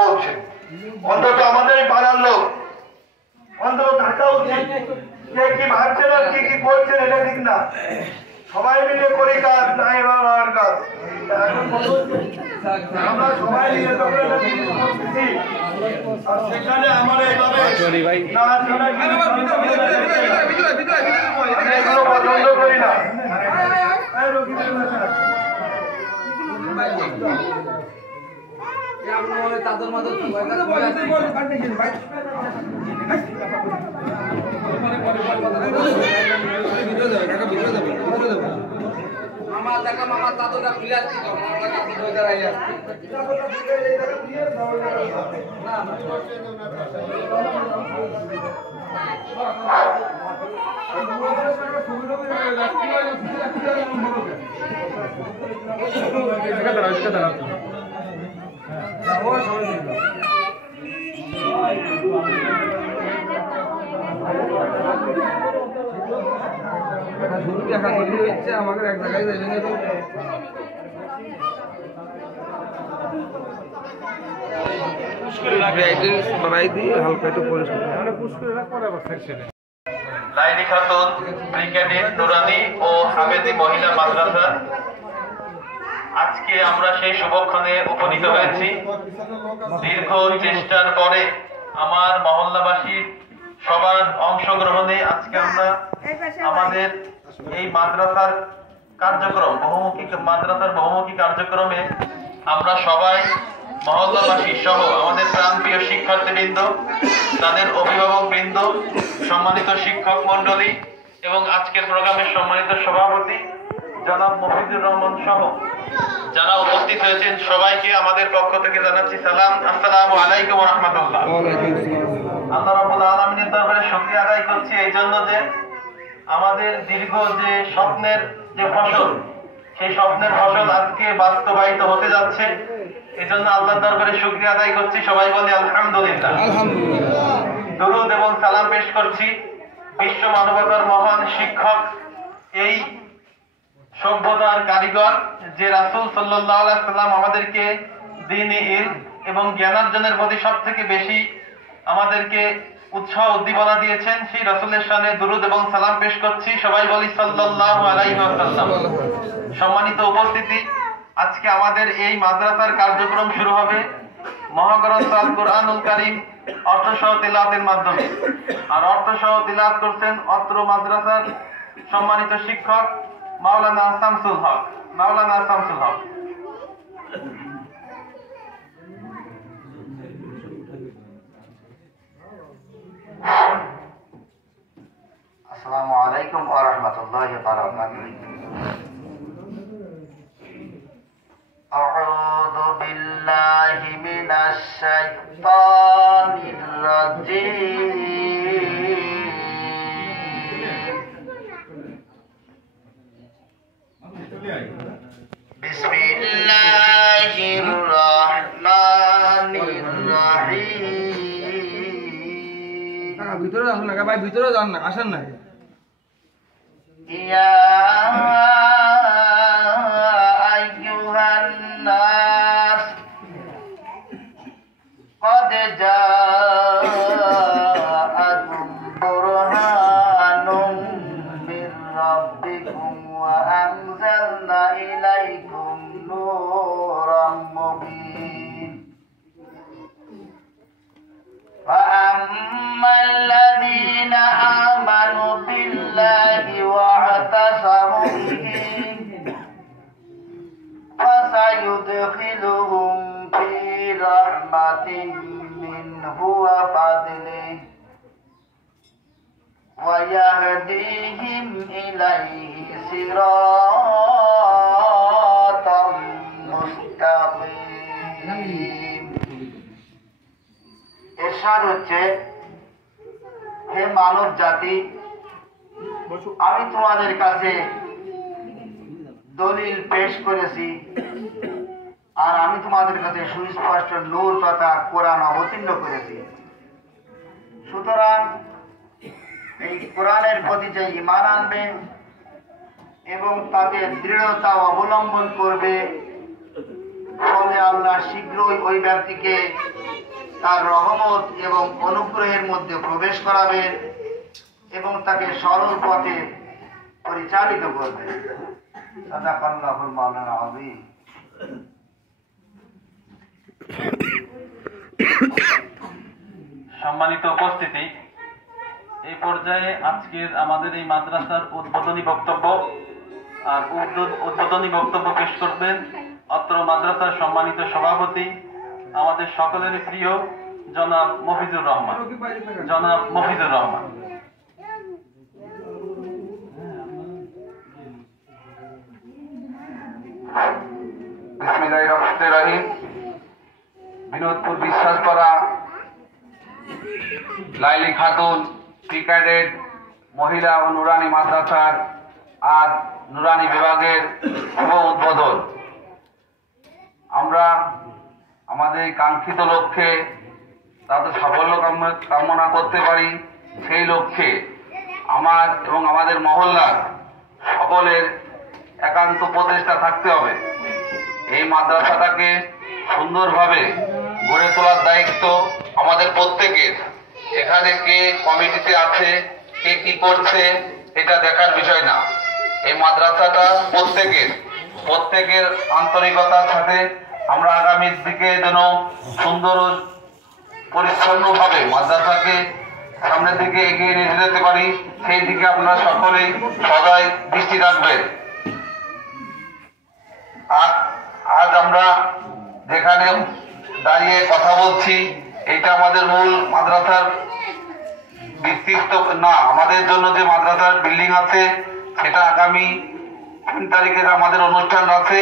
বলছে অন্তত আমাদের পাড়ার লোক অন্তত থাকা উচিত। কে কি ভাবছেন আর কি কি করছেন এটা ঠিক না, সবাই মিলে করি কাজ, নাই বাবার কাজ। আমরা সবাই মিলে আর সেখানে আমার এইভাবে পছন্দ করি না। তাদের মাঝে মামা দেখা মামা তাদেরটা বিরাট ছিল আমাকে এক জায়গায় লাইলি খাতুন ব্রিগেডিয়ার নুরানি ও হামেদি মহিলা মাদ্রাসা, আজকে আমরা সেই শুভক্ষণে উপনীত হয়েছি। দীর্ঘ চেষ্টার পরে আমার মহল্লাবাসীর সবার অংশগ্রহণে আজকে আমরা আমাদের এই মাদ্রাসার কার্যক্রম বহুমুখী কার্যক্রমে আমরা সবাই মহল্লাবাসী সহ আমাদের প্রাণপ্রিয় শিক্ষার্থীবৃন্দ, তাদের অভিভাবকবৃন্দ, সম্মানিত শিক্ষক মন্ডলী এবং আজকের প্রোগ্রামের সম্মানিত সভাপতি জনাব মফিজুর রহমান সহ যারা উপস্থিত হয়েছেন সবাইকে আমাদের পক্ষ থেকে জানাচ্ছি সালাম, আসসালামু আলাইকুম ওয়া রাহমাতুল্লাহ। আল্লাহ রাব্বুল আলামিনের দরবারে শুকরিয়া আদায় করছি এই জন্য যে আমাদের দীর্ঘ যে স্বপ্নের যে ফসল, সেই স্বপ্নের ফসল আজকে বাস্তবায়িত হতে যাচ্ছে। এই জন্য আল্লাহর দরবারে শুকরিয়া আদায় করছি। সবাই বলি আলহামদুলিল্লাহ। দরুদ এবং সালাম পেশ করছি বিশ্ব মানবতার মহান শিক্ষক, এই সভ্যতার কারিগর যে রাসূল সাল্লাল্লাহু আলাইহি ওয়াসাল্লাম আমাদেরকে দ্বীনে ইলম এবং জ্ঞানার্জনের প্রতি সবথেকে বেশি আমাদেরকে উৎসাহ উদ্দীপনা দিয়েছেন, সেই রাসূলের শানে দরুদ এবং সালাম পেশ করছি। সবাই বলি সাল্লাল্লাহু আলাইহি ওয়াসাল্লাম। সম্মানিত উপস্থিতি, আজকে আমাদের এই মাদ্রাসার কার্যক্রম শুরু হবে মহাগ্রন্থ আল কুরআনুল কারীম অর্থসহ তিলাওয়াতের মাধ্যমে। আর অর্থসহ তিলাওয়াত করছেন অত্র মাদ্রাসার সম্মানিত শিক্ষক মাওলানা শামসুল হক। আসসালামু আলাইকুম ওয়া রাহমাতুল্লাহি ওয়া বারাকাতুহু। আউযু বিল্লাহি মিনাশ শাইতানির রাজীম। বিসমিল্লাহির রাহমানির রাহিম। ভিতরে আসুন না ভাই, ভিতরে যান না, আসেন না। ইয়া আইয়ুহান নাস قد جاءكم برهان من ربكم وأنزلنا إليكم نورا مبين فأما الذين آمنوا بالله واعتصموا به فسيدخلهم في رحمة منه وفضله ويهديهم إليه صراطا مستقيم। ইরশাদ হচ্ছে, হে মানব জাতি, আমি তোমাদের কাছে দলিল পেশ করেছি আর আমি তোমাদের কাছে সুস্পষ্ট নূর তথা কোরআন অবতীর্ণ করেছি। সুতরাং এই কোরআনের প্রতি যে ঈমান আনবে এবং তাকে দৃঢ়তা অবলম্বন করবে, ফলে আল্লাহ শীঘ্রই ওই ব্যক্তিকে তার রহমত এবং অনুগ্রহের মধ্যে প্রবেশ করাবেন এবং তাকে সরল পথে পরিচালিত করবেন। সাদাকাল্লাহুল মাওলানা আযীম। সম্মানিত উপস্থিতি, এই পর্যায়ে আজকের আমাদের এই মাদ্রাসার উদ্বোধনী বক্তব্য পেশ করবেন অত্র মাদ্রাসার সম্মানিত সভাপতি, আমাদের সকলেরই প্রিয় জনাব মফিজুর রহমান। বিসমিল্লাহির রহমানির রহিম। বিনোদপুর বিশ্বাসপাড়া লাইলি খাতুন প্রি ক্যাডেট মহিলা ও নুরানি মাদ্রাসার আজ নুরানি বিভাগের শুভ উদ্বোধন। আমরা আমাদের কাঙ্ক্ষিত লক্ষ্যে তাদের সাফল্য কামনা করতে পারি, সেই লক্ষ্যে আমার এবং আমাদের মহল্লার সকলের একান্ত প্রচেষ্টা থাকতে হবে। এই মাদ্রাসাটাকে সুন্দরভাবে গড়ে তোলার দায়িত্ব আমাদের প্রত্যেকের। এখানে কে কমিটিতে আছে, কে কি করছে, এটা দেখার বিষয় না। এই মাদ্রাসাটা প্রত্যেকের আন্তরিকতার সাথে আমরা আগামীর দিকে যেন সুন্দর ও পরিচ্ছন্নভাবে মাদ্রাসাকে সামনের দিকে এগিয়ে নিয়ে যেতে পারি, সেই দিকে আপনারা সকলেই সদাই দৃষ্টি রাখবেন। আজ আমরা যেখানে দাঁড়িয়ে কথা বলছি, এটা আমাদের মূল মাদ্রাসার ভিত্তিস্ত না। আমাদের জন্য যে মাদ্রাসার বিল্ডিং আছে সেটা আগামী 3 তারিখের আমাদের অনুষ্ঠান আছে।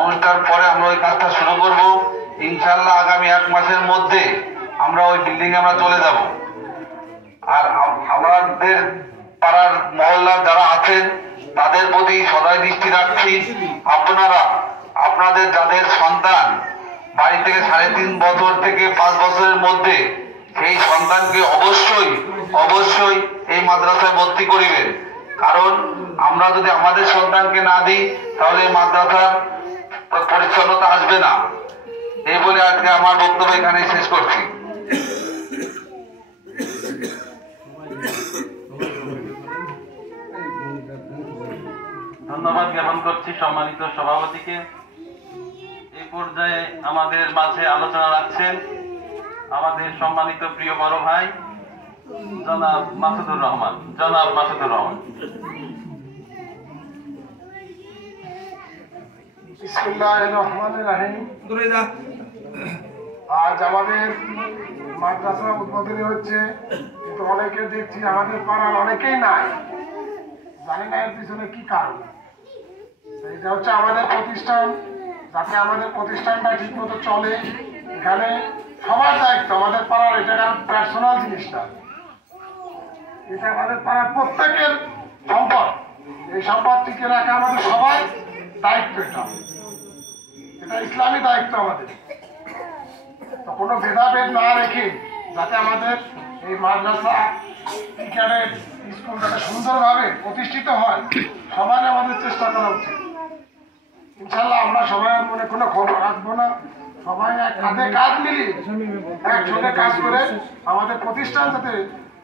অনুষ্ঠান পরে আমরা ওই কাজটা শুরু করব ইনশাল্লাহ। আগামী 1 মাসের মধ্যে আমরা ওই বিল্ডিং এ আমরা চলে যাব। আর আমাদের পাড়ার মহল্লার যারা আছেন তাদের প্রতি সদয় দৃষ্টি রাখছি, আপনারা আপনাদের যাদের সন্তান বাড়ি থেকে 3.5 বছর থেকে 5 বছরের মধ্যে, সেই সন্তানকে অবশ্যই এই মাদ্রাসায় ভর্তি করিবেন। কারণ আমরা যদি আমাদের সন্তানকে না দিই তাহলে এই মাদ্রাসার পরিচ্ছন্নতা আসবে না। এই বলে আজকে আমার বক্তব্য এখানে শেষ করছি। ধন্যবাদ জ্ঞাপন করছি সম্মানিত সভাপতিকে। এই পর্যায়ে আমাদের মাঝে আলোচনা রাখছেন আমাদের সম্মানিত প্রিয় বড় ভাই জনাব মাসুদুর রহমান। বিসমিল্লাহির রহমানির রহিম। আজ আমাদের মাদ্রাসা উদ্বোধনী হচ্ছে, কিন্তু অনেকে দেখছি আমাদের পাড়ার অনেকেই নাই, জানি না এর পিছনে কি কারণ। এটা হচ্ছে আমাদের প্রতিষ্ঠান, যাতে আমাদের প্রতিষ্ঠানটা ঠিক মতো চলে। এখানে সবার দায়িত্ব, আমাদের পাড়ার এটা পার্সোনাল জিনিস না, এটা আমাদের পাড়ার প্রত্যেকের সম্পদ। এই সম্পদ টিকে রাখা আমাদের সবাই দায়িত্ব। এটা ইসলামী দায়িত্ব আমাদের। তো কোনো ভেদাভেদ না রেখে যাতে আমাদের এই মাদ্রাসা ক্যাডেট স্কুল যাতে সুন্দরভাবে প্রতিষ্ঠিত হয়, সবাই আমাদের চেষ্টা করা উচিত। ইনশাল্লাহ আমরা সবাই মনে কোনো খবর রাখবো না, সবাই এক কাঁধে কাঁধ মিলিয়ে একসঙ্গে কাজ করে আমাদের প্রতিষ্ঠান যাতে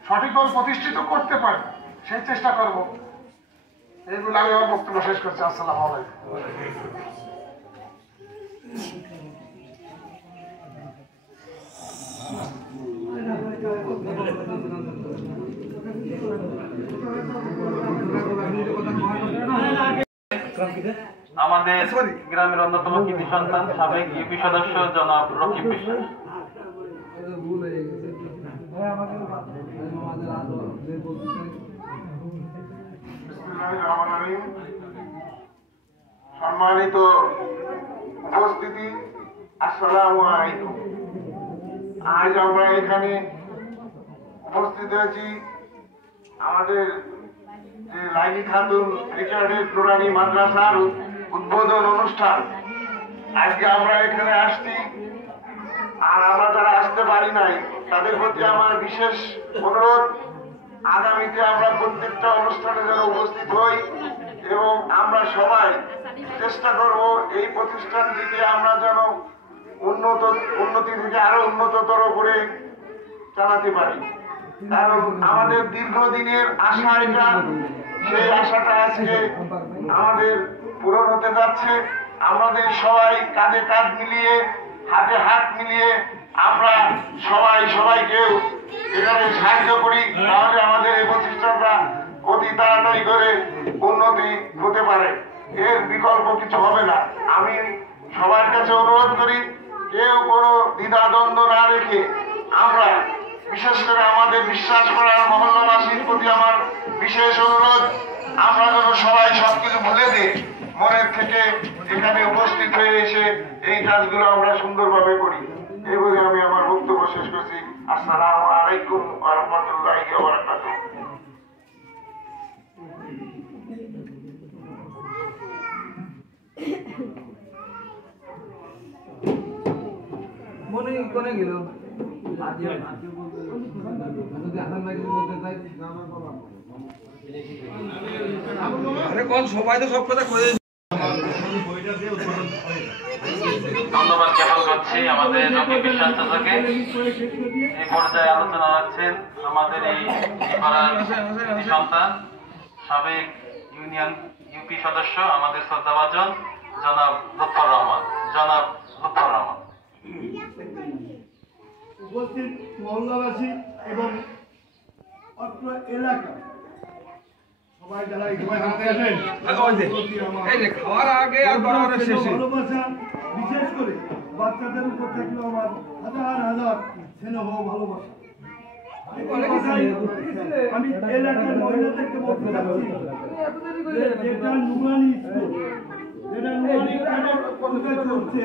সঠিকভাবে প্রতিষ্ঠিত করতে পারে সেই চেষ্টা করব। এইগুলো আমি আমার বক্তব্য শেষ করছি। আসসালামু আলাইকুম। আমাদের গ্রামের অন্যতম কৃতি সন্তান সাবেক ইউপি সদস্য জনাব রকিব বিশ্বাস। সম্মানিত উপস্থিতি, আসসালামু আলাইকুম। আজ আমরা এখানে উপস্থিত হয়েছি আমাদের যে লাইলি খাতুন রিটায়ার্ডেড নুরানি মাদ্রাসার উদ্বোধন অনুষ্ঠান। আজকে আমরা এখানে আসছি, আর আমরা যারা আসতে পারি নাই তাদের প্রতি আমার বিশেষ অনুরোধ, আগামীতে আমরা প্রত্যেকটা অনুষ্ঠানে যেন উপস্থিত হই এবং আমরা সবাই চেষ্টা করব এই প্রতিষ্ঠানটিকে আমরা যেন উন্নতি থেকে আরো উন্নততর করে চালাতে পারি। কারণ আমাদের দীর্ঘদিনের আশা এটা, সেই আশাটা আজকে আমাদের পূরণ হতে যাচ্ছে। আমাদের সবাই কাঁধে কাঁধ মিলিয়ে, হাতে হাত মিলিয়ে আমরা সবাইকে এখানে সাহায্য করি, তাহলে আমাদের এই প্রতিষ্ঠানটা অতি তাড়াতাড়ি করে উন্নতি হতে পারে। এর বিকল্প কিছু হবে না। আমি সবার কাছে অনুরোধ করি, কেউ কোনো দ্বিধাদ্বন্দ্ব না রেখে আমরা, বিশেষ করে আমাদের বিশ্বাস করার মহল্লাবাসীর প্রতি আমার বিশেষ অনুরোধ, আমরা যেন সবাই সবকিছু ভুলে দিই, মনের থেকে এখানে উপস্থিত হয়ে এসে এই কাজগুলো আমরা সুন্দরভাবে করি। এই বলে আমি আমার বক্তব্য শেষ করছি। আসসালামু আলাইকুম ওয়া রাহমাতুল্লাহি ওয়া বারাকাতুহু। মনে কোনে গেল আরে কোন সবাই তো সব কথা কয়ে ধন্যবাদ জ্ঞাপন করছি আমাদের রকি বিশ্বাস চাচাকে। এই পর্যায়ে আলোচনা রাখছেন আমাদের এই পাড়ার সন্তান, সাবেক ইউপি সদস্য, আমাদের শ্রদ্ধাভাজন জনাব লুৎফর রহমান। উপস্থিত মহল্লাবাসী এবং অত্র এলাকা সবাই যারা খাওয়ার আগে আর বরাবরের শেষে ভালোবাসা, বিশেষ করে বাচ্চাদের উপর থাকলে আমার হাজার হাজার স্নেহ ভালোবাসা। আমি এলাকার মহিলাদেরকে বলতে চাচ্ছি, যেটা নুরানি স্কুল, যেটা নুরানি ক্যাডেট পরিচয় চলছে,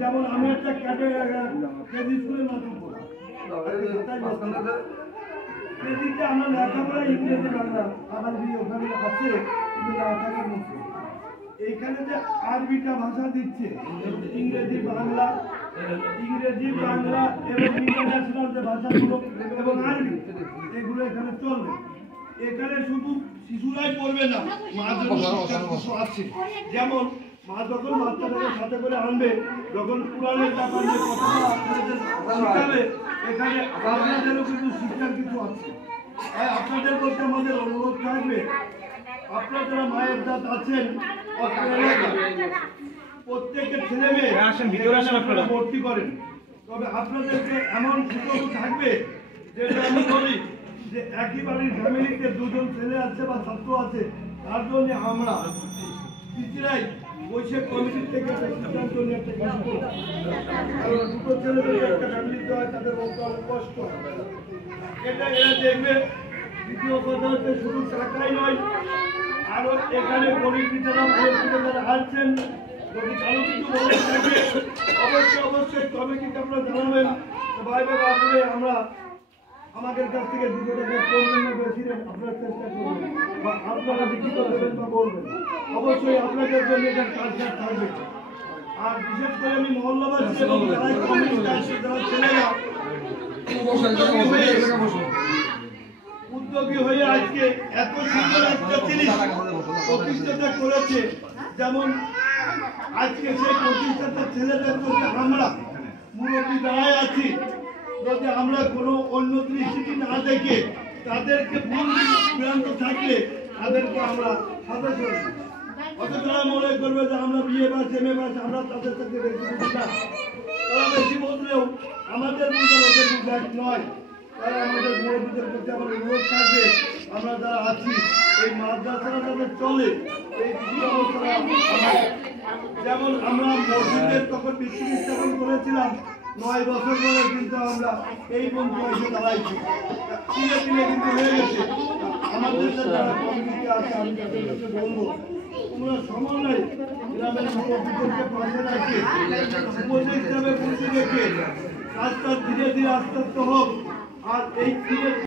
যেমন আমি একটা ক্যাডেট স্কুলের মাধ্যম পড়ি, এদিকে আমরা লেখাপড়া ইংরেজি বাংলা আরবি ওখানে আছে, কিন্তু না থাকে মুসলিম। এইখানে যে আরবিটা ভাষা দিচ্ছে, ইংরেজি বাংলা এবং ইন্টারন্যাশনাল যে ভাষাগুলো এবং আরবি, এগুলো এখানে চলবে। এখানে শুধু শিশুরাই পড়বে না, মাদের কিছু আছে। যেমন মা যখন বাচ্চাটাকে সাথে করে আনবে, যখন পুরাণের ব্যাপার নিয়ে কথা আপনাদের শিখাবে, এখানে আপনাদেরও কিন্তু শিক্ষার কিছু আছে। তাই আপনাদের বলতে আমাদের অনুরোধ থাকবে, আপনারা যারা মায়ের জাত আছেন প্রত্যেকের ছেলে মেয়ে আপনারা ভর্তি করেন। তবে আপনাদেরকে এমন সুযোগ থাকবে, যেটা আমি বলি যে একই বাড়ির ফ্যামিলিতে দুজন ছেলে আছে বা ছাত্র আছে, তার জন্য আমরা শিশুরাই বৈশাখ কমিটির থেকে একটা সিদ্ধান্ত নিয়ে একটা কাজ করি। কারণ দুটো ছেলে যদি একটা ফ্যামিলিতে হয়, তাদের বলতে অনেক কষ্ট। এটা এরা দেখবে। দ্বিতীয় কথা হচ্ছে, শুধু টাকাই নয়, আরো এখানে গরিব পিতারা যারা আসছেন, যদি কারো কিছু বলে থাকে অবশ্যই কমিটিকে আপনারা জানাবেন। ভাই বাবা, আসলে আমরা আমাদের কাছ থেকে 2 টাকা কম বেশিলেন, আপনারা চেষ্টা করবেন বা আপনারা বিক্রি করবেন বা বলবেন, অবশ্যই আপনাদের জন্য এটার কাজটা থাকবে। আর বিশেষ করে আমি মহল্লাবাসী এবং যারা কমিটিতে আসছে, যারা ছেলেরা উদ্যোগী হয়ে আজকে এত সুন্দর একটা জিনিস প্রতিষ্ঠাতা করেছে। যেমন আজকে সেই প্রতিষ্ঠাতা ছেলেদের প্রতি আমরা মুরব্বী দাঁড়ায় আছি, যদি আমরা কোনো অন্য দৃষ্টি না দেখে তাদেরকে ভুল বিভ্রান্ত থাকলে তাদেরকে আমরা সাথে করি। অথচ তারা মনে করবে যে আমরা বিয়ে বাস এমএ বাস, আমরা তাদের সাথে বেশি বুঝি না। তারা বেশি বললেও আমাদের বুঝে ওদের বুঝে এক নয়। তাই আমাদের মুরব্বীদের প্রতি আমার অনুরোধ থাকবে, আমরা যারা আছি এই মাদ্রাসারা যাতে চলে, এই কিছু অবস্থা যেমন আমরা মসজিদের তখন ভিত্তি স্থাপন করেছিলাম 9 বছর পরে, কিন্তু আমরা এই বন্ধু এসে দাঁড়াইছি, ধীরে ধীরে কিন্তু হয়ে গেছে। আমাদের যারা কমিটিতে আছে, আমি তাদের কাছে বলবো, তোমরা সমন্বয় গ্রামের মুরব্বীদেরকে পাশে রাখে, উপদেশ হিসাবে বুঝে রেখে কাজটা ধীরে ধীরে আস্তে আস্তে হোক। আর এই